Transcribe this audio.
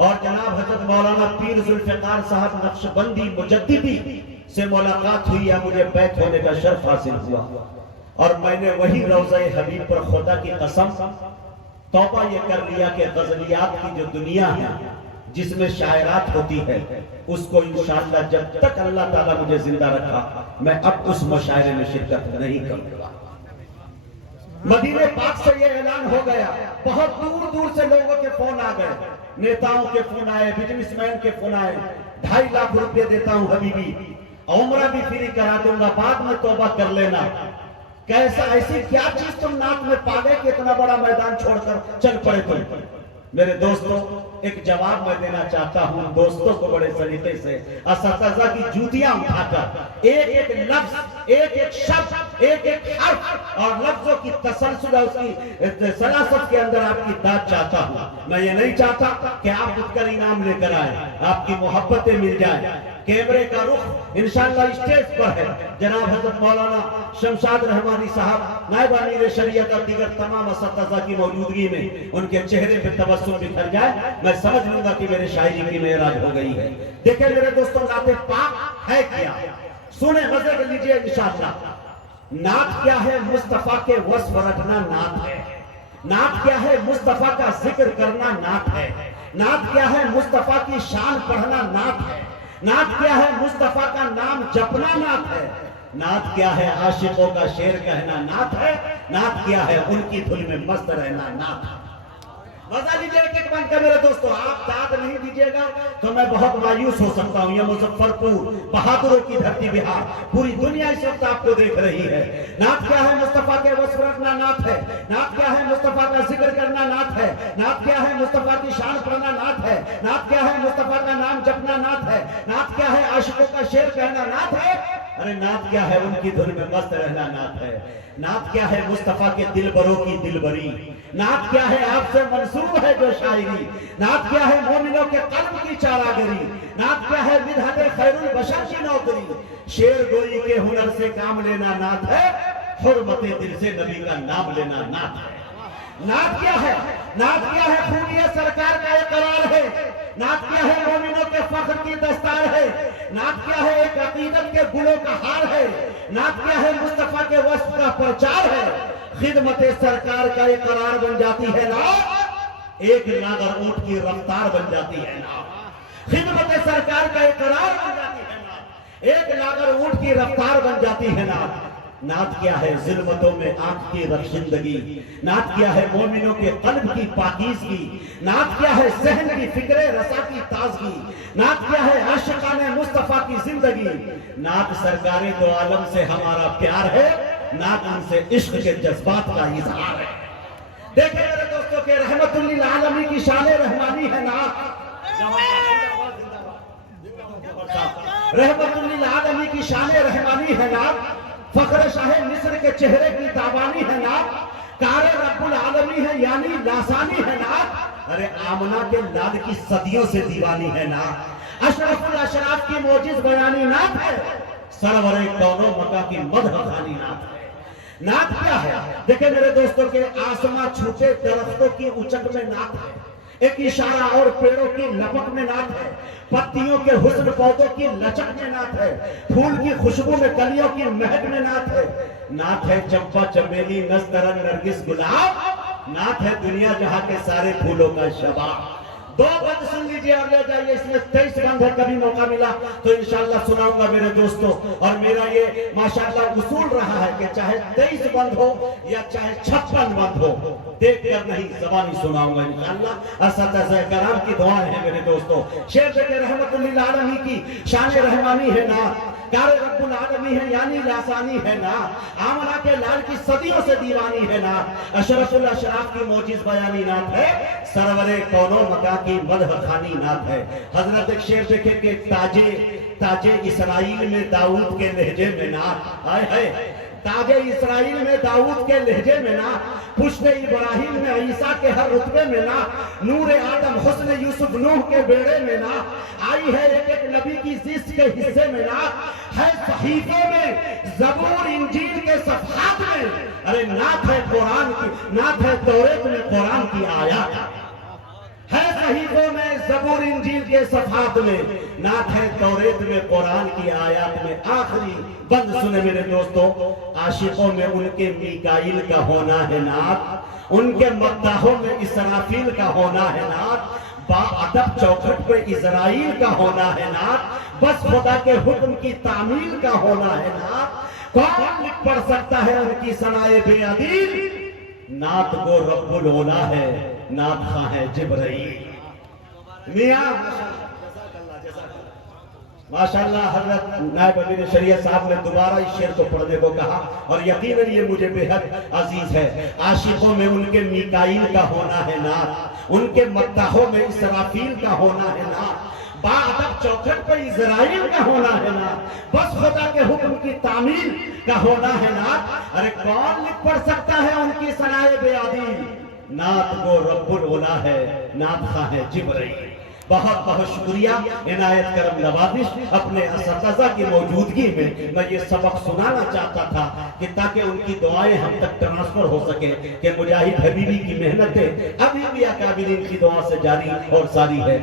اور جناب حضرت مولانا پیر ذوالفقار صاحب نقشبندی مجددی سے ملاقات ہوئی یا مجھے بیعت ہونے کا شرف حاصل ہوا، اور میں نے وہی روضہ حبیب پر خدا کی قسم توبہ یہ کر لیا کہ غزلیات کی جو دنیا ہے جس میں شاعرات ہوتی ہے اس کو انشاءاللہ جب تک اللہ تعالیٰ مجھے زندہ رکھا میں اب اس مشاعرے میں شرکت نہیں کروں گا۔ مدینہ پاک سے یہ اعلان ہو گیا، بہت دور دور سے لوگوں کے فون آ گئے، نیتاؤں کے فون آئے، بزنس مین کے فون آئے، 2.5 لاکھ روپے دیتا ہوں حبیبی، عمرہ بھی فری کرا دوں گا، بعد میں توبہ کر لینا۔ کیسا ایسی کیا چیز تم ناک میں پا گئے کہ اتنا بڑا میدان چھوڑ کر چل پڑے تم؟ میرے دوستوں ایک جواب میں دینا چاہتا ہوں دوستوں کو بڑے سلیقے سے، اساتذہ کی جوتیاں اٹھا کر ایک ایک لفظ، ایک ایک شبد، ایک ایک حرف اور لفظوں کی تسلسل اس کی سلاست کے اندر آپ کی داد چاہتا ہوں۔ میں یہ نہیں چاہتا کہ آپ اٹھ کر انعام لے کر آئیں، آپ کی محبتیں مل جائیں۔ کیمرے کا رخ انشاءاللہ اسٹیج پر ہے، جناب حضرت مولانا شمشاد رحمانی صاحب نائب امیر شریعت اور دیگر تمام اساتذہ کی موجودگی میں ان کے چہرے پہ تبسم بکھر جائے، میں سمجھ لوں گا کہ میرے شاعری کی معراج ہو گئی ہے۔ دیکھیں میرے دوستوں نعت پاک ہے کیا، سنیں مزے کر لیجئے انشاءاللہ۔ نعت کیا ہے؟ مصطفیٰ کے وصف رکھنا نعت ہے۔ نعت کیا ہے؟ مصطفیٰ کا ذکر کرنا نعت ہے۔ نعت کیا ہے؟ مصطفیٰ کی شان پڑھنا نعت ہے۔ نعت کیا ہے؟ مصطفیٰ کا نام جپنا نعت ہے۔ نعت کیا ہے؟ عاشقوں کا شعر کہنا نعت ہے۔ نعت کیا ہے؟ ان کی دھن میں مست رہنا نعت ہے۔ مزہ لیجئے ایک ایک بن کے میرے دوستو، آپ داد نہیں دیجئے گا تو میں بہت مایوس ہو سکتا ہوں۔ یہ مظفرپور بہادروں کی دھرتی بہار، پوری دنیا اس وقت آپ کو دیکھ رہی ہے۔ نعت کیا ہے؟ مصطفیٰ کے وصف رکھنا نعت ہے۔ نعت کیا ہے؟ مصطفیٰ کا ذکر کرنا نعت ہے۔ نعت کیا ہے؟ مصطفیٰ کی شان پڑھنا نعت ہے۔ نعت کیا ہے؟ مصطفیٰ کا نام جپنا نعت ہے۔ نعت کیا ہے؟ عاشقوں کا شعر کہنا نعت ہے۔ ارے نعت کیا ہے؟ ان کی دھن میں مست رہنا نعت ہے۔ نعت کیا ہے؟ مصطفیٰ کے دلبروں کی دلبری۔ نعت کیا ہے؟ آپ سے منسوب ہے جو شاعری۔ نعت کیا ہے؟ مومنوں کے قلب کی چارہ گری۔ نعت کیا ہے؟ مدحت خیر البشر کی نوکری۔ شعر گوئی کے ہنر سے کام لینا نعت ہے، حرمت دل سے نبی کا نام لینا نعت ہے۔ نعت کیا ہے؟ نعت کیا ہے؟ خونیہ سرکار کا اقرار ہے۔ نعت کیا ہے؟ مومنوں کے فخر کی دستار ہے۔ نعت کیا ہے؟ ایک عقیدت کے گلوں کا ہار ہے۔ نعت کیا ہے؟ مصطفیٰ کے وصف کا پرچار ہے۔ خدمت سرکار کا اقرار بن جاتی ہے نعت، ایک لاغر اونٹ کی رفتار بن جاتی ہے نعت۔ خدمت سرکار کا اقرار بن جاتی ہے نعت، ایک لاغر اونٹ کی رفتار بن جاتی ہے نعت۔ نعت کیا ہے؟ ظلمتوں میں آنکھ کی رخشندگی۔ نعت کیا ہے؟ مومنوں کے قلب کی پاکیزگی۔ نعت کیا ہے؟ ذہن کی فکر رسا کی تازگی۔ نعت کیا ہے؟ عاشقان مصطفیٰ کی زندگی۔ نعت سرکار دو عالم سے ہمارا پیار ہے، نعت ان سے عشق کے جذبات کا اظہار ہے۔ دیکھیں میرے دوستوں کہ رحمت للعالمین کی شان رحمانی ہے نعت۔ رحمت للعالمین کی شان رحمانی ہے نعت۔ فخر شاہ مصر کے چہرے کی تابانی ہے نعت۔ کار رب العالمین ہے یعنی لاسانی ہے نعت۔ ارے آمنہ کے لال کی صدیوں سے دیوانی ہے نعت۔ اشرف الاشراف کی موجز بیانی نعت ہے، سرور کون و مکہ کی مدح خوانی نعت ہے۔ نعت کیا ہے؟ دیکھیں میرے دوستوں کہ آسماں چھوٹے درختوں کی اچک میں نعت ہے، ایک اشارہ اور پیڑوں کی لپک میں نعت ہے، پتیوں کے حسن پودوں کی لچک میں نعت ہے، پھول کی خوشبو میں کلیوں کی مہک میں نعت ہے۔ نعت ہے چمپا چمیلی نسترن نرگس گلاب، نعت ہے دنیا جہاں کے سارے پھولوں کا شباب۔ دو بند سن لیجئے اور لے جائیے، اس میں 23 بند ہے، کبھی موقع ملا تو انشاءاللہ سناؤں گا میرے دوستوں۔ اور میرا یہ ماشاءاللہ اصول رہا ہے کہ چاہے 23 بند ہو یا چاہے 56 بند ہو، دیکھ کر نہیں زبانی سناؤں گا انشاءاللہ۔ اساتذہ کرام کی دعائیں ہیں میرے دوستوں۔ شعر دیکھیں رحمت للعالمین کی شان رحمانی ہے نعت۔ کار رب العالمین ہے یعنی لاسانی ہے نعت۔ آمنہ کے لال کی صدیوں سے دیوانی ہے نعت۔ اشرف الاشراف کی موجز بیانی نعت ہے، سرور کون و مکہ کی مدح خوانی نعت ہے۔ حضرت ایک شعر دیکھیں کہ تاج اسرائیل میں داؤد کے لہجے میں نعت، ہائے ہائے، تاج اسرائیل میں داؤد کے لہجے میں نعت، پشت ابراہیم میں عیسیٰ کے ہر رتبے میں نعت، نور آدم حسن یوسف نوح کے بیڑے میں نعت، آئی ہے ایک ایک نبی کی زیست کے حصے میں نعت، ہے صحیفوں میں زبور انجیل کے صفحات میں، ارے نعت ہے قرآن کی، نعت ہے توریت میں قرآن کی آیات ہے۔ صحیفوں میں، زبور انجیل کے صفحات میں، نعت ہے توریت میں، قرآن کی آیات میں۔ آخری بند سنے میرے دوستو، عاشقوں میں ان کے میکائیل کا ہونا ہے نعت، ان کے مداحوں میں اسرافیل کا ہونا ہے نعت، با ادب چوکھٹ پہ اسرائیل کا ہونا ہے نعت، بس خدا کے حکم کی تعمیل کا ہونا ہے نعت۔ کون لکھ پڑھ سکتا ہے ان کی ثنائے بے عدیل؟ نعت کو رب العلا ہے، نعت خواہ ہے جبرائیل۔ میاں ماشاءاللہ حضرت نائب امیر شریعت صاحب نے دوبارہ اس شعر کو پڑھنے کو کہا، اور یقیناً یہ مجھے بے حد عزیز ہے۔ عاشقوں میں ان کے میکائیل کا ہونا ہے نعت، ان کے مداحوں میں اسرافیل کا ہونا ہے نعت، با ادب چوکھٹ پہ اسرائیل کا ہونا ہے نعت، بس خدا کے حکم کی تعمیل کا ہونا ہے نعت۔ ارے کون لکھ پڑھ سکتا ہے ان کی ثنائے بے عدیل؟ نعت کو رب العلا ہے، نعت خواہ ہے جبرائیل۔ بہت بہت شکریہ، عنایت کرم نوازش۔ اپنے اساتذہ کی موجودگی میں یہ سبق سنانا چاہتا تھا کہ تاکہ ان کی دعائیں ہم تک ٹرانسفر ہو سکے کہ مجاہد حبیبی کی محنتیں ابھی بھی اکابرین کی دعا سے جاری اور ساری ہے۔